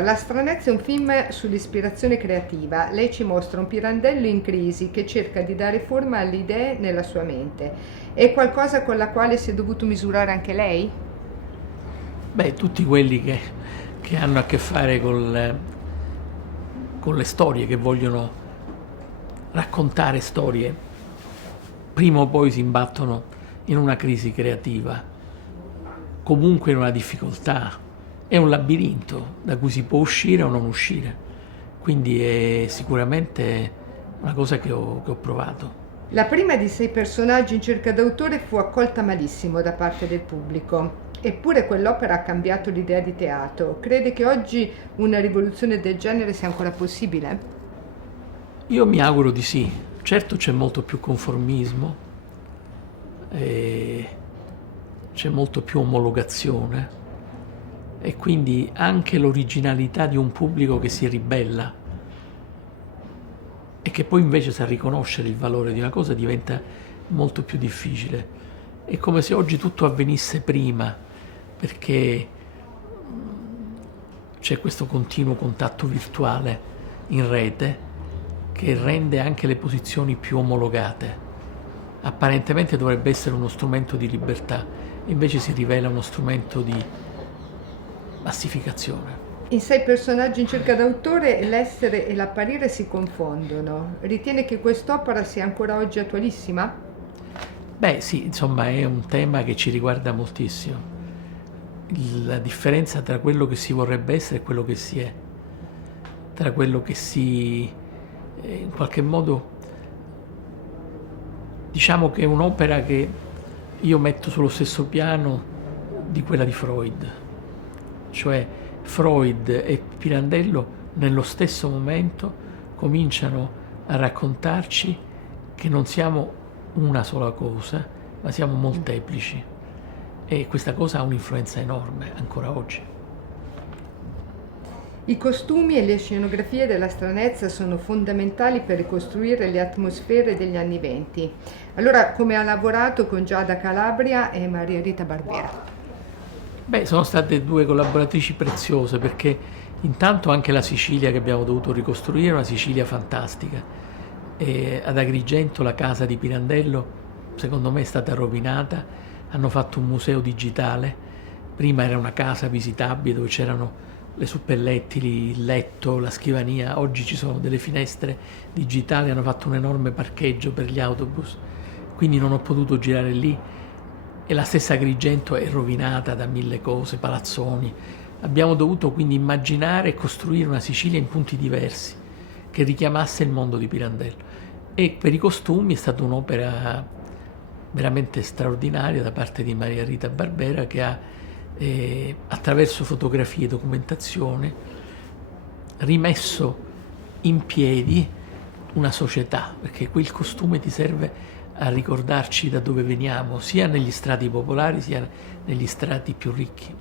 La stranezza è un film sull'ispirazione creativa. Lei ci mostra un Pirandello in crisi che cerca di dare forma alle idee nella sua mente. È qualcosa con la quale si è dovuto misurare anche lei? Beh, tutti quelli che hanno a che fare con le storie, che vogliono raccontare storie, prima o poi si imbattono in una crisi creativa, comunque in una difficoltà. È un labirinto da cui si può uscire o non uscire. Quindi è sicuramente una cosa che ho provato. La prima di 6 personaggi in cerca d'autore fu accolta malissimo da parte del pubblico. Eppure quell'opera ha cambiato l'idea di teatro. Crede che oggi una rivoluzione del genere sia ancora possibile? Io mi auguro di sì. Certo c'è molto più conformismo, e c'è molto più omologazione e quindi anche l'originalità di un pubblico che si ribella e che poi invece sa riconoscere il valore di una cosa diventa molto più difficile. È come se oggi tutto avvenisse prima, perché c'è questo continuo contatto virtuale in rete che rende anche le posizioni più omologate. Apparentemente dovrebbe essere uno strumento di libertà, invece si rivela uno strumento di massificazione. In 6 personaggi in cerca d'autore l'essere e l'apparire si confondono. Ritiene che quest'opera sia ancora oggi attualissima? Beh sì, insomma è un tema che ci riguarda moltissimo. La differenza tra quello che si vorrebbe essere e quello che si è, tra quello che si in qualche modo, diciamo che è un'opera che io metto sullo stesso piano di quella di Freud, cioè Freud e Pirandello nello stesso momento cominciano a raccontarci che non siamo una sola cosa, ma siamo molteplici, e questa cosa ha un'influenza enorme ancora oggi. I costumi e le scenografie della stranezza sono fondamentali per ricostruire le atmosfere degli anni '20. Allora, come ha lavorato con Giada Calabria e Maria Rita Barbera? Beh, sono state due collaboratrici preziose, perché intanto anche la Sicilia che abbiamo dovuto ricostruire è una Sicilia fantastica. E ad Agrigento la casa di Pirandello secondo me è stata rovinata, hanno fatto un museo digitale, prima era una casa visitabile dove c'erano le suppellettili, il letto, la scrivania, oggi ci sono delle finestre digitali, hanno fatto un enorme parcheggio per gli autobus, quindi non ho potuto girare lì. E la stessa Agrigento è rovinata da mille cose, palazzoni. Abbiamo dovuto quindi immaginare e costruire una Sicilia in punti diversi, che richiamasse il mondo di Pirandello. E per i costumi è stata un'opera veramente straordinaria da parte di Maria Rita Barbera, che ha, attraverso fotografie e documentazione, rimesso in piedi una società, perché quel costume ti serve a ricordarci da dove veniamo, sia negli strati popolari sia negli strati più ricchi.